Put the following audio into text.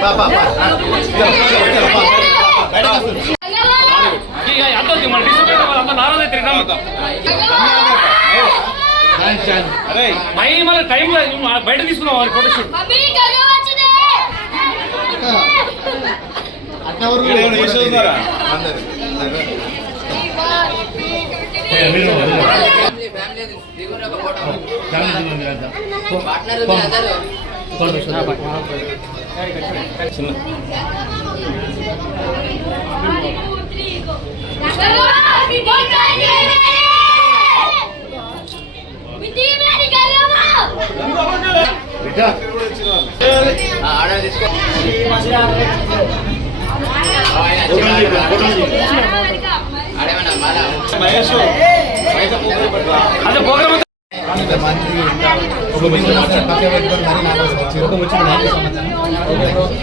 పా, పా, పా. బయటకు వస్తుంది. ఇక అంతా మన డిస్ట్రిక్ట్ అంతా నారాజు అయితే అరే మై మళ్ళీ టైం బయట తీసుకున్నాం వారి ఫోటోషూట్ వీడేమైనా చేసేది తీసుకో మహేష్ అదే ప్రోగ్రామ్ మంత్రి ఒక బిజినెస్ పక్కన పెట్టుకొని మరి నాకు వచ్చింది